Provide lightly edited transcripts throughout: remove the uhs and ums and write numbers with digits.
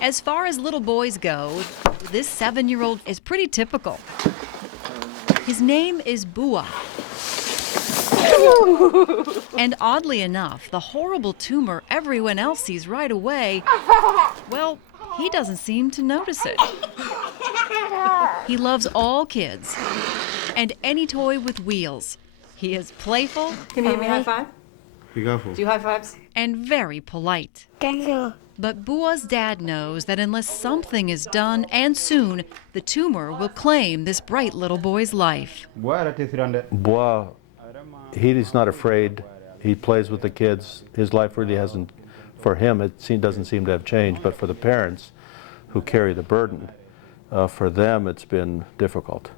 As far as little boys go, this 7-year-old is pretty typical. His name is Bua. And oddly enough, the horrible tumor everyone else sees right away, well, he doesn't seem to notice it. He loves all kids and any toy with wheels. He is playful. Can you give me a high five? Be careful. Do high fives? And very polite. But Bua's dad knows that unless something is done, and soon, the tumor will claim this bright little boy's life. Bois, he's not afraid. He plays with the kids. His life really hasn't, for him, doesn't seem to have changed, but for the parents who carry the burden, for them it's been difficult.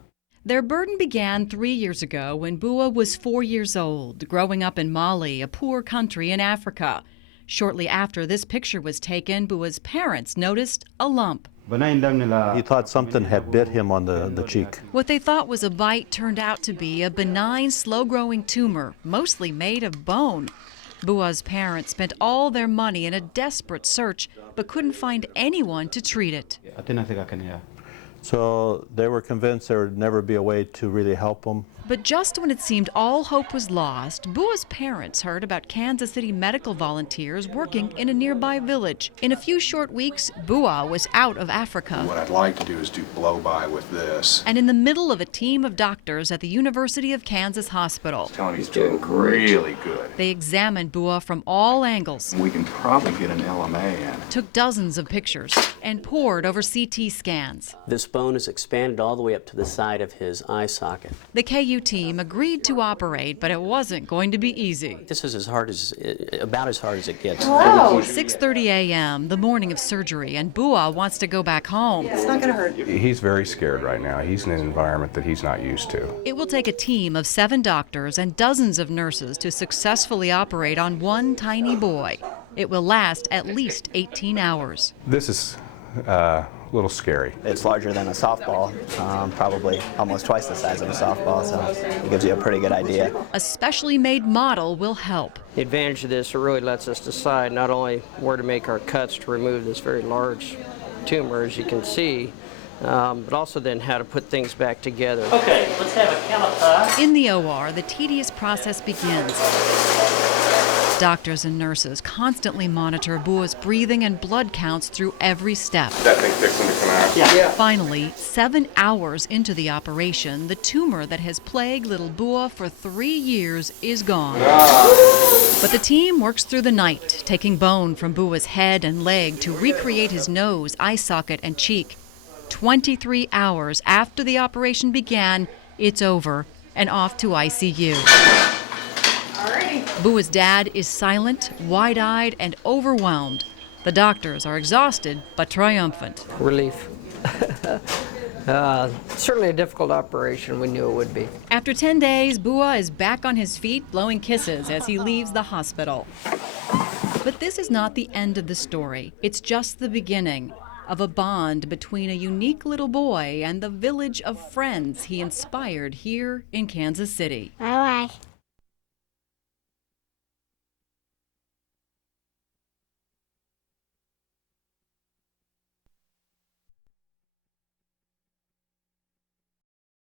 Their burden began 3 years ago when Bua was 4 years old, growing up in Mali, a poor country in Africa. Shortly after this picture was taken, Bua's parents noticed a lump. He thought something had bit him on the cheek. What they thought was a bite turned out to be a benign, slow-growing tumor, mostly made of bone. Bua's parents spent all their money in a desperate search, but couldn't find anyone to treat it. So they were convinced there would never be a way to really help him. But just when it seemed all hope was lost, Bua's parents heard about Kansas City medical volunteers working in a nearby village. In a few short weeks, Bua was out of Africa. What I'd like to do is do blow-by with this. And in the middle of a team of doctors at the University of Kansas Hospital. Tony's doing really good. They examined Bua from all angles. We can probably get an LMA in. Took dozens of pictures and pored over CT scans. This bone is expanded all the way up to the side of his eye socket. The KU team agreed to operate, but it wasn't going to be easy. This is about as hard as it gets. Whoa! 6:30 a.m., the morning of surgery, and Bua wants to go back home. It's not going to hurt. He's very scared right now. He's in an environment that he's not used to. It will take a team of 7 doctors and dozens of nurses to successfully operate on one tiny boy. It will last at least 18 hours. This is a little scary. It's larger than a softball, probably almost twice the size of a softball, so it gives you a pretty good idea. A specially made model will help. The advantage of this, it really lets us decide not only where to make our cuts to remove this very large tumor, as you can see, but also then how to put things back together. Okay, let's have a count of 5. In the OR, the tedious process begins. Doctors and nurses constantly monitor Bua's breathing and blood counts through every step. That thing fixing to come out? Yeah. Finally, 7 hours into the operation, the tumor that has plagued little Bua for 3 years is gone. But the team works through the night, taking bone from Bua's head and leg to recreate his nose, eye socket, and cheek. 23 hours after the operation began, it's over and off to ICU. Bua's dad is silent, wide-eyed, and overwhelmed. The doctors are exhausted but triumphant. Relief. Certainly a difficult operation. We knew it would be. After 10 days, Bua is back on his feet, blowing kisses as he leaves the hospital. But this is not the end of the story. It's just the beginning of a bond between a unique little boy and the village of friends he inspired here in Kansas City. Bye-bye.